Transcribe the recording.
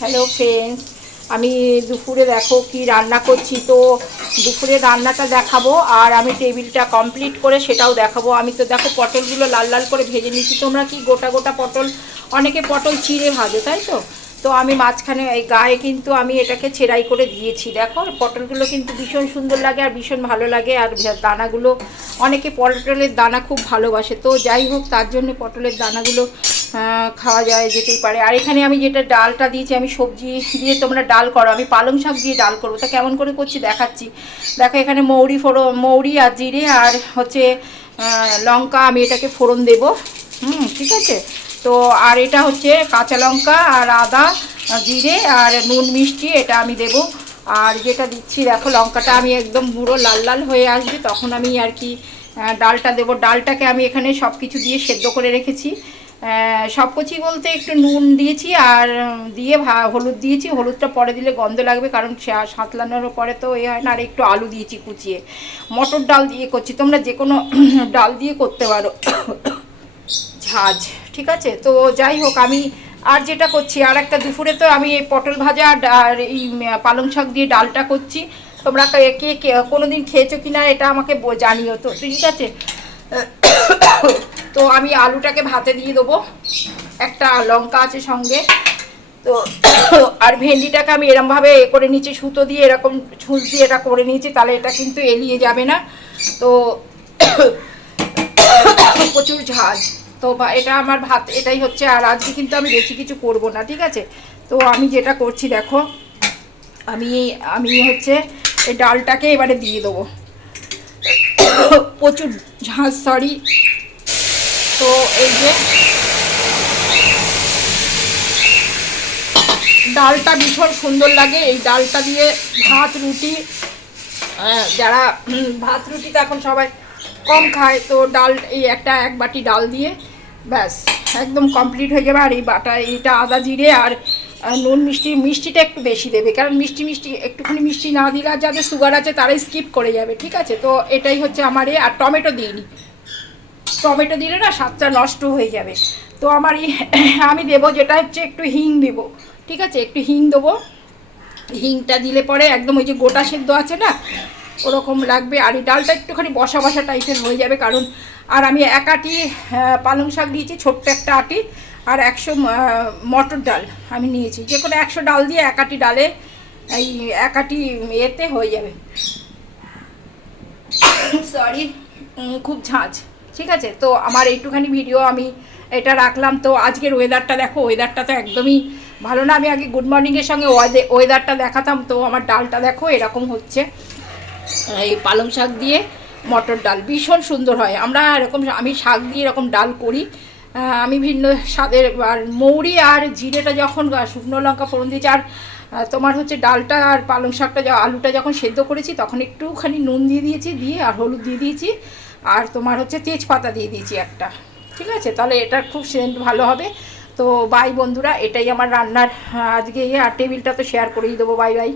Hello friends, আমি দুপুরে দেখো কি রান্না করছি। তো দুপুরে রান্নাটা দেখাবো আর আমি টেবিলটা কমপ্লিট করে সেটাও দেখাবো। আমি তো দেখো পটলগুলো লাল লাল করে ভেজে নিচ্ছি। তোমরা কি গোটা গোটা পটল, অনেকে পটল চিড়ে ভাজে, তাই তো। তো আমি মাঝখানে এই গায়ে কিন্তু আমি এটাকে ছেঁড়াই করে দিয়েছি। দেখো পটলগুলো কিন্তু ভীষণ সুন্দর লাগে আর ভীষণ ভালো লাগে। আর দানাগুলো, অনেকে পটলের দানা খুব ভালোবাসে, তো যাই হোক তার জন্য পটলের দানাগুলো খাওয়া যায় যেতেই পারে। আর এখানে আমি যেটা ডালটা দিয়েছি, আমি সবজি দিয়ে তোমরা ডাল করো, আমি পালং শাক দিয়ে ডাল করবো। তা কেমন করে করছি দেখাচ্ছি। দেখো এখানে মৌরি আর জিরে আর হচ্ছে লঙ্কা, আমি এটাকে ফোড়ন দেবো। ঠিক আছে। তো আর এটা হচ্ছে কাঁচা লঙ্কা আর আদা, জিরে আর নুন মিষ্টি, এটা আমি দেবো। আর যেটা দিচ্ছি দেখো, লঙ্কাটা আমি একদম পুরো লাল লাল হয়ে আসবে তখন আমি আর কি ডালটা দেবো। ডালটাকে আমি এখানে সব কিছু দিয়ে সেদ্ধ করে রেখেছি। সব কুচি বলতে একটু নুন দিয়েছি আর দিয়ে হলুদ দিয়েছি। হলুদটা পরে দিলে গন্ধ লাগবে, কারণ সাঁতলানোর পরে তো এ হয় না। আর একটু আলু দিয়েছি কুচিয়ে। মটর ডাল দিয়ে করছি, তোমরা যে কোনো ডাল দিয়ে করতে পারো ঝাঁজ। ঠিক আছে। তো যাই হোক, আমি আর যেটা করছি, আর একটা দুপুরে তো আমি এই পটল ভাজা আর এই পালং শাক দিয়ে ডালটা করছি। তোমরা কে কোনো দিন খেয়েছো কিনা এটা আমাকে জানিও। তো ঠিক আছে। তো আমি আলুটাকে ভাতে দিয়ে দেবো, একটা লঙ্কা আছে সঙ্গে। তো আর ভেন্ডিটাকে আমি এরমভাবে এ করে নিচ্ছি, সুতো দিয়ে এরকম ছুঁচ দিয়ে এটা করে নিয়েছি, তাহলে এটা কিন্তু এলিয়ে যাবে না। তো প্রচুর ঝাঁজ। তো এটা আমার ভাত এটাই হচ্ছে। আর আজকে কিন্তু আমি বেশি কিছু করব না, ঠিক আছে। তো আমি যেটা করছি দেখো, আমি আমি হচ্ছে এই ডালটাকে এবারে দিয়ে দেবো। প্রচুর ঝাঁজ, সরি। তো এই যে ডালটা ভীষণ সুন্দর লাগে, এই ডালটা দিয়ে ভাত রুটি, যারা ভাত রুটি তো এখন সবাই কম খায়, তো ডাল এই এক বাটি ডাল দিয়ে ব্যাস একদম কমপ্লিট হয়ে যাবে। আর এই এইটা আদা জিরে আর নুন মিষ্টিটা একটু বেশি দেবে, কারণ মিষ্টি একটুখানি মিষ্টি না দিলে আর যাদের সুগার আছে তারাই স্কিপ করে যাবে, ঠিক আছে। তো এটাই হচ্ছে আমার আর টমেটো দিইনি, টমেটো দিলে না স্বাদটা নষ্ট হয়ে যাবে। তো আমার আমি দেবো যেটা হচ্ছে একটু হিং দেবো, ঠিক আছে। একটু হিং দেবো, হিংটা দিলে পরে একদম ওই যে গোটা সেদ্ধ আছে না, ওরকম লাগবে। আর এই ডালটা একটুখানি বসা বসা টাইপের হয়ে যাবে, কারণ আর আমি এক আটি পালং শাক দিয়েছি, ছোট্ট একটা আটি। আর 100 মটর ডাল আমি নিয়েছি, যে কোনো 100 ডাল দিয়ে এক আটি ডালে এই এক আটি এতে হয়ে যাবে। সরি, খুব ঝাঁঝ, ঠিক আছে। তো আমার এইটুখানি ভিডিও আমি এটা রাখলাম। তো আজকের ওয়েদারটা দেখো, ওয়েদারটা তো একদমই ভালো না। আমি আগে গুড মর্নিংয়ের সঙ্গে ওয়েদারটা দেখাতাম। তো আমার ডালটা দেখো এরকম হচ্ছে, এই পালং শাক দিয়ে মটর ডাল ভীষণ সুন্দর হয়। আমরা এরকম, আমি শাক দিয়ে এরকম ডাল করি, আমি ভিন্ন স্বাদের। আর মৌরি আর জিরেটা যখন শুকনো লঙ্কা ফোড়ন দিয়েছি, আর তোমার হচ্ছে ডালটা আর পালং শাকটা আলুটা যখন সেদ্ধ করেছি তখন একটুখানি নুন দিয়ে দিয়েছি, দিয়ে আর হলুদ দিয়ে দিয়েছি, আর তোমার হচ্ছে তেজপাতা দিয়ে দিয়েছি একটা, ঠিক আছে। তাহলে এটার খুব সেন্ট ভালো হবে। তো বাই বন্ধুরা, এটাই আমার রান্নার আজকে আর টেবিলটা তো শেয়ার করেই দেবো। Bye bye.